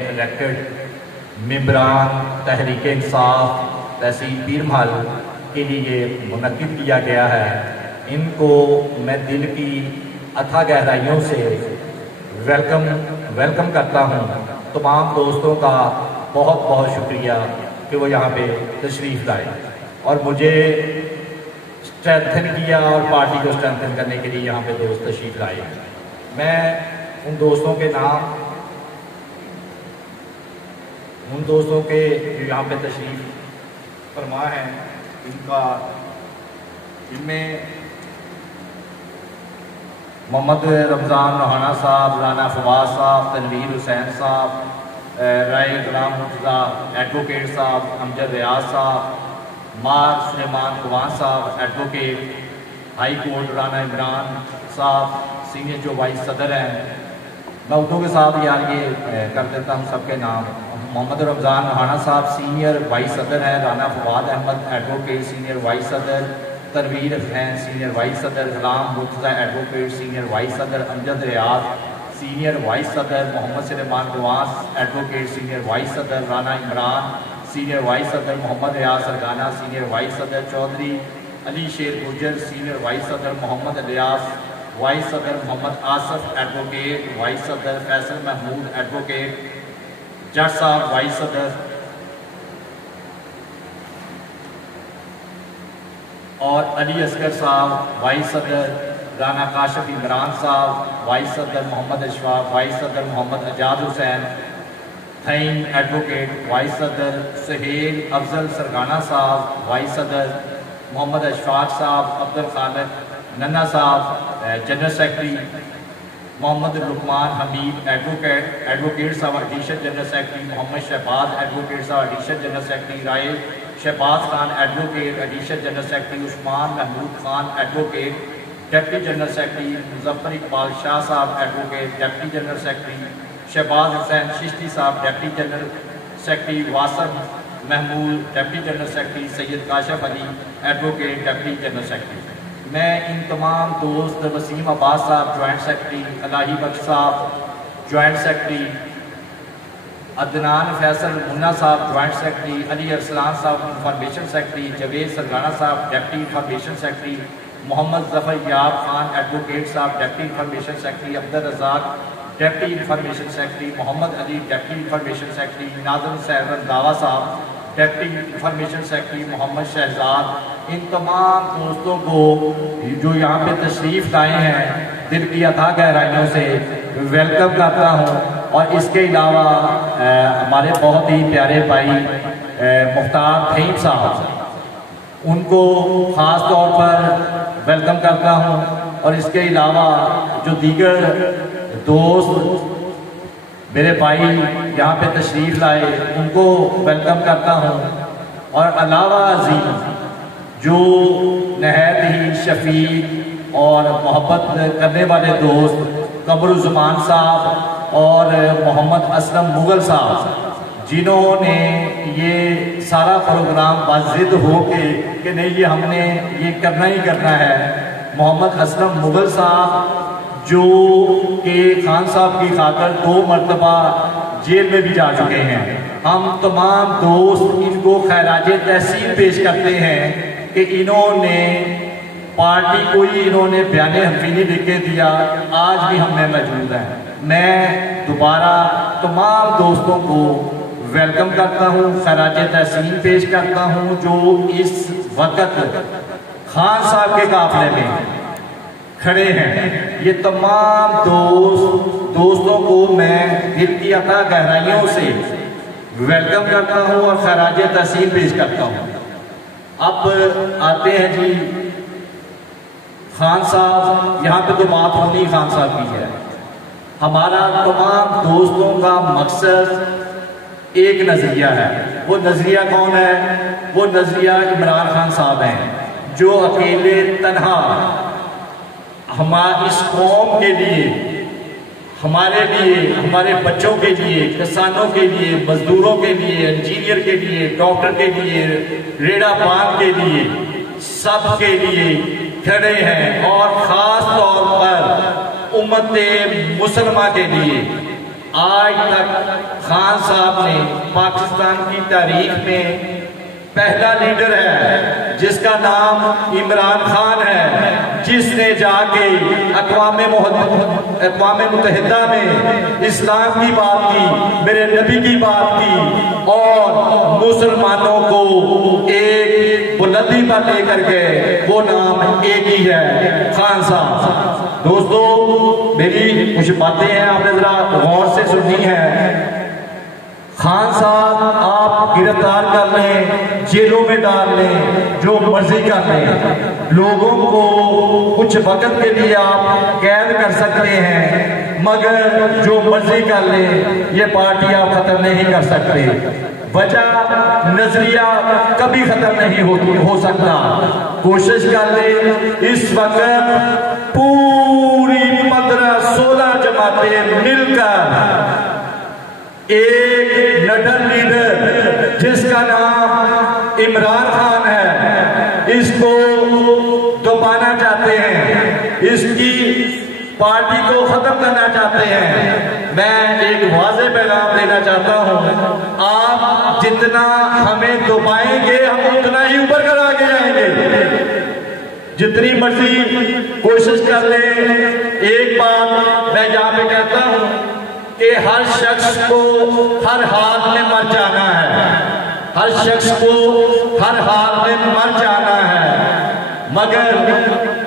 Elected ممبران تحریک انصاف تحصیل پیر محل کے لیے منعقد کیا گیا ہے، ان کو میں دل کی اتھا گہرائیوں سے ویلکم کرتا ہوں۔ تمام دوستوں کا بہت بہت شکریہ کہ وہ یہاں پہ تشریف لائے اور مجھے اسٹرینتھن کیا اور پارٹی کو اسٹرینتھن کرنے کے لیے یہاں پہ دوست تشریف لائے۔ میں ان دوستوں کے نام ان دوستوں کے جو یہاں پہ تشریف فرما ہیں ان میں محمد رمضان روحانہ صاحب، رانا فواز صاحب، تنویر حسین صاحب، رائے غلام مرتضیٰ ایڈوکیٹ صاحب، امجد ریاض صاحب، مار سلیمان قوان صاحب advocate, high court Rana Imran صاحب سینئر جو وائس صدر ہیں۔ میں اردو کے ساتھ یار یہ کر دیتا ہوں سب کے نام۔ محمد رمضان روحانہ صاحب سینئر وائس صدر ہیں، Rana Fawad Ahmed advocate senior vice صدر، تنویر حسین سینئر وائس صدر، Ghulam Murtaza advocate senior vice صدر، امجد ریاض سینئر وائس صدر، محمد سلیمان قوان ایڈوکیٹ سینئر وائس صدر، رانا عمران سینئر وائس صدر، محمد ریاض سرگانہ سینئر وائس صدر، چودھری علی شیر گجر سینئر وائس صدر، محمد ریاض وائس صدر، محمد آصف ایڈوکیٹ وائس صدر، فیصل محمود ایڈوکیٹ جج صاحب وائس صدر، اور علی اصغر صاحب وائس صدر، رانا کاشف عمران صاحب وائس صدر، محمد اشفاق وائس صدر، محمد اجاد حسین تھین ایڈوکیٹ وائس صدر، سہیل افضل سرگانہ صاحب وائس صدر، محمد اشفاق صاحب، عبد الخالق ننا صاحب general secretary, Muhammad Luqman Habib advocate صاحب additional general secretary, Muhammad Shahbaz advocate صاحب additional general secretary, Rai Shahbaz Khan advocate additional general secretary, Usman Mahmood Khan advocate deputy general secretary, Muzaffar Iqbal Shah صاحب advocate deputy general secretary, Shahbaz Hussain Chishti صاحب deputy general secretary, Wasim Mahmood deputy general secretary, Syed Kashif Ali advocate deputy general secretary. میں ان تمام دوست وسیم عباس صاحب joint secretary, الہی بخش صاحب جوائنٹ سیکرٹری، عدنان فیصل منا صاحب جوائنٹ سیکرٹری، علی ارسلان صاحب انفارمیشن سیکرٹری، جاوید سرگانہ صاحب deputy information secretary, Muhammad Zafar Yab Khan advocate صاحب deputy information secretary, Abdul Razzaq deputy information secretary, Muhammad Ali deputy information secretary, Nazim Hussain Randhawa صاحب deputy information secretary, Muhammad Shahzad. ان تمام دوستوں کو جو یہاں پہ تشریف لائے ہیں دل کی اتھا گہرائیوں سے ویلکم کرتا ہوں، اور اس کے علاوہ ہمارے بہت ہی پیارے بھائی مختار تھیم صاحب، ان کو خاص طور پر ویلکم کرتا ہوں، اور اس کے علاوہ جو دیگر دوست میرے بھائی یہاں پہ تشریف لائے ان کو ویلکم کرتا ہوں، اور علاوہ ازیں جو نہایت ہی شفیق اور محبت کرنے والے دوست قمر الزمان صاحب اور محمد اسلم مغل صاحب، جنہوں نے یہ سارا پروگرام باضد ہو کے کہ نہیں یہ ہم نے یہ کرنا ہی کرنا ہے، محمد اسلم مغل صاحب جو کہ خان صاحب کی خاطر 2 مرتبہ جیل میں بھی جا چکے ہیں، ہم تمام دوست ان کو خراج تحسین پیش کرتے ہیں کہ انہوں نے پارٹی کو ہی انہوں نے بیان حنفی نہیں لکھ کے دیا، آج بھی ہم میں موجود ہیں۔ میں دوبارہ تمام دوستوں کو ویلکم کرتا ہوں، خراج تحسین پیش کرتا ہوں جو اس وقت خان صاحب کے قافلے میں کھڑے ہیں۔ یہ تمام دوستوں کو میں دل کی اتھا گہرائیوں سے ویلکم کرتا ہوں اور خراج تحسین پیش کرتا ہوں۔ اب آتے ہیں جی خان صاحب، یہاں پہ تو بات ہونی خان صاحب کی ہے۔ ہمارا تمام دوستوں کا مقصد ایک نظریہ ہے، وہ نظریہ کون ہے؟ وہ نظریہ عمران خان صاحب ہیں، جو اکیلے تنہا ہماری اس قوم کے لیے، ہمارے لیے، ہمارے بچوں کے لیے، کسانوں کے لیے، مزدوروں کے لیے، انجینئر کے لیے، ڈاکٹر کے لیے، ریڑہ پان کے لیے، سب کے لیے کھڑے ہیں، اور خاص طور پر امت مسلمہ کے لیے آج تک خان صاحب نے پاکستان کی تاریخ میں پہلا لیڈر ہے جس کا نام عمران خان ہے، جس نے جا کے اقوام متحدہ میں اسلام کی بات کی، میرے نبی کی بات کی اور مسلمانوں کو ایک بلندی پر لے کر گئے۔ وہ نام ایک ہی ہے، خان صاحب۔ دوستو میری کچھ باتیں ہیں، آپ نے ذرا غور سے سننی ہے۔ خان صاحب آپ گرفتار کر لیں، جیلوں میں ڈال لیں، جو مرضی کر لیں، لوگوں کو کچھ وقت کے لیے آپ قید کر سکتے ہیں، مگر جو مرضی کر لیں یہ پارٹی آپ ختم نہیں کر سکتے۔ وجہ نظریہ کبھی ختم نہیں ہو سکتا۔ کوشش کر لیں، اس وقت پوری 15-16 جماعتیں مل کر ایک نڈر لیڈر جس کا نام عمران خان ہے، اس کو دبانا چاہتے ہیں، اس کی پارٹی کو ختم کرنا چاہتے ہیں۔ میں ایک واضح پیغام دینا چاہتا ہوں، آپ جتنا ہمیں دبائیں گے ہم اتنا ہی اوپر کر آگے جائیں گے۔ جتنی مرضی کوشش کر لیں۔ ایک بات میں یہاں پہ کہتا ہوں کہ ہر شخص کو ہر حال میں مر جانا ہے، ہر شخص کو ہر حال میں مر جانا ہے، مگر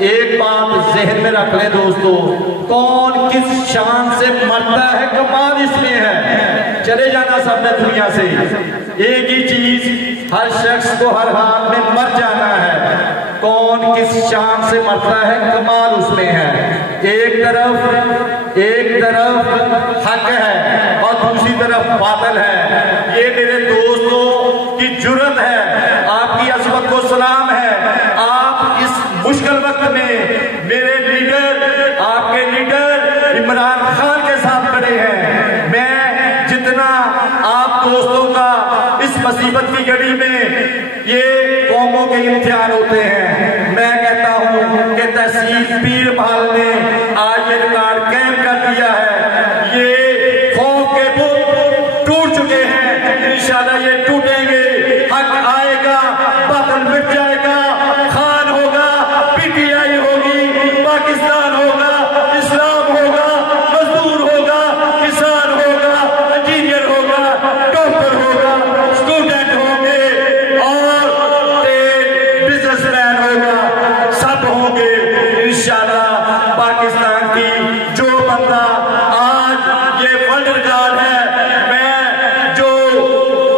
ایک بات ذہن میں رکھ لیں دوستو، کون کس شان سے مرتا ہے کمال اس میں ہے۔ چلے جانا سب نے دنیا سے، ایک ہی چیز، ہر شخص کو ہر حال میں مر جانا ہے، کون کس شان سے مرتا ہے کمال اس میں ہے۔ ایک طرف حق ہے اور دوسری طرف باطل ہے۔ یہ میرے دوستوں کی جرت ہے، آپ کی عظمت کو سلام ہے۔ آپ اس مشکل وقت میں میرے لیڈر، آپ کے لیڈر عمران خان کے ساتھ کھڑے ہیں۔ میں جتنا آپ دوستوں کا اس مصیبت کی گھڑی میں یہ قوموں کے امتحان ہوتے ہیں، میں کہتا ہوں کہ تحصیل پیر بھال نے آج یہ ریکارڈ قائم کر دیا ہے۔ یہ خوف کے بت ٹوٹ چکے ہیں، انشاءاللہ یہ ٹوٹیں گے، حق آئے گا، باطل مٹ جائے گا، خان ہوگا، پی ٹی آئی ہوگی، پاکستان ہوگا، اسلام ہوگا، مزدور ہوگا، کسان ہوگا، انجینئر ہوگا، ڈاکٹر ہوگا، اسٹوڈنٹ ہوں گے اور بزنس مین ہوگا، سب ہوں گے انشاءاللہ۔ پاکستان کی جو بندہ آج یہ ورلڈ ریکارڈ ہے، میں جو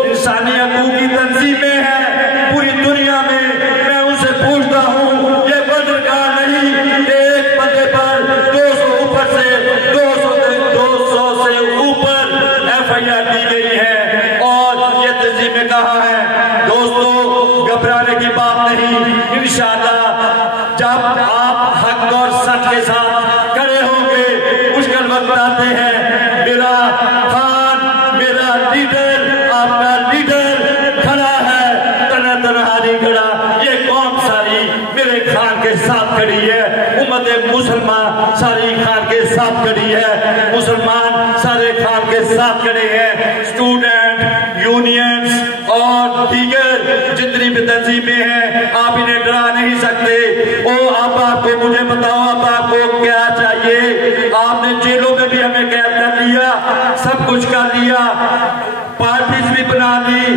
انسانی حقوق کی تنظیمیں ہیں پوری دنیا میں، میں ان سے پوچھتا ہوں، یہ ورلڈ ریکارڈ نہیں کہ ایک بندے پر 200 اوپر سے 200 سے اوپر ایف آئی آر دی گئی ہے اور یہ تنظیمیں کہاں ہیں؟ دوستو گھبرانے کی بات نہیں، انشاءاللہ جب آپ حق اور سچ کے ساتھ کھڑے ہوں گے، مشکل وقت آتے ہیں، میرا خان، میرا لیڈر، آپ کا لیڈر کھڑا ہے، تنہا نہیں کھڑا، یہ قوم ساری میرے خان کے ساتھ کھڑی ہے، امت مسلمان ساری خان کے ساتھ کھڑی ہے، مسلمان سارے خان کے ساتھ کھڑے ہیں، اسٹوڈنٹ یونینز اور دیگر جتنی بھی تنظیمیں ہیں، آپ انہیں ڈرا نہیں سکتے۔ آپ کو مجھے بتاؤ، آپ کو کیا چاہیے؟ آپ نے جیلوں میں بھی ہمیں قید کر لیا، سب کچھ کر لیا، پارٹیز بھی بنا لی۔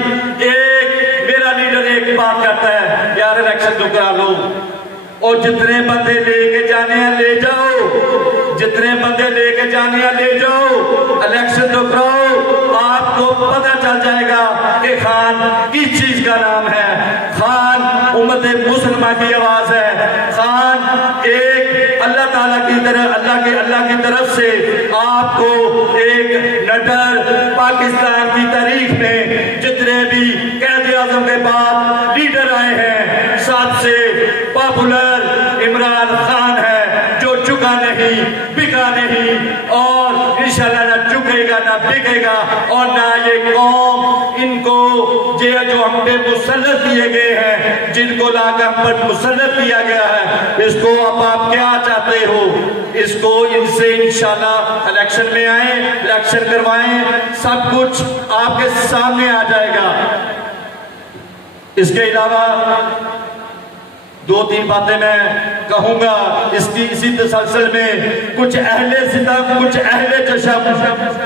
میرا لیڈر ایک بات کرتا ہے، یار الیکشن تو کرا لو، اور جتنے بندے لے کے جانے ہیں لے جاؤ، جتنے بندے لے کے جانے ہیں لے جاؤ، الیکشن تو کراؤ، آپ کو پتہ چل جائے گا کہ خان کس چیز کا نام ہے۔ خان امت مسلمہ کی آواز ہے، خان ایک اللہ تعالیٰ کی طرف، اللہ کی طرف سے آپ کو ایک نڈر پاکستان کی تاریخ میں جتنے بھی قائد اعظم کے بعد لیڈر آئے ہیں، سب سے پاپولر عمران خان ہے، جو چکا نہیں، بکا نہیں، اور انشاءاللہ نہ چکے گا نہ بکے گا، اور نہ یہ قوم ان کو یہ جو ہم پہ مسلط کیے گئے ہیں، جن کو لا کر ہم پر مسلط کیا گیا ہے، اس کو اب آپ کیا چاہتے ہو؟ اس کو ان سے انشاءاللہ الیکشن میں آئیں، الیکشن کروائیں، سب کچھ آپ کے سامنے آ جائے گا۔ اس کے علاوہ دو تین باتیں میں کہوں گا اسی تسلسل میں۔ کچھ اہل ستم، کچھ اہل چشم،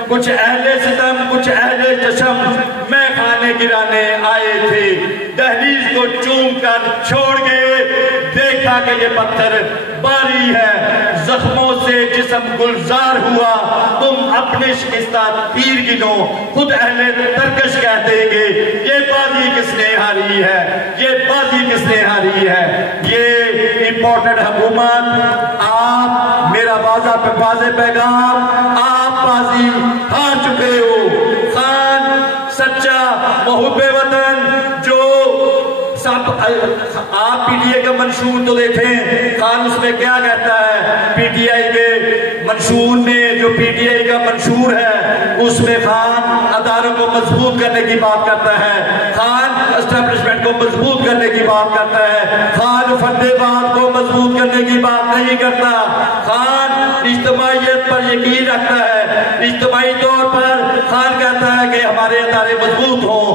کچھ اہل ستم، کچھ اہل چشم میں خانے گرانے آئے تھے، دہلیز کو چوم کر چھوڑ گئے، دیکھا کہ یہ پتھر باری ہے، زخموں سے جسم گلزار ہوا، تم اپنے شکستہ تیر گنو، خود اہل ترکش کہہ دیں گے یہ بازی کس نے ہاری ہے، یہ بازی کس نے ہاری ہے۔ یہ امپورٹنٹ حکومت، آپ میرا واضح پیغام، آپ بازی ہار چکے ہو۔ خان سچا محب وطن جو سب آپ پی ٹی آئی کا منشور تو دیکھیں، خان اس میں کیا کہتا ہے؟ پی ٹی آئی کے منشور میں جو پی ٹی آئی کا منشور ہے اس میں خان اداروں کو مضبوط کرنے کی بات کرتا ہے، خان اسٹیبلشمنٹ کو مضبوط کرنے کی بات کرتا ہے، خان فردیباد کو مضبوط کرنے کی بات نہیں کرتا، خان اجتماعیت پر یقین رکھتا ہے، اجتماعی طور پر خان کہتا ہے کہ ہمارے ادارے مضبوط ہوں،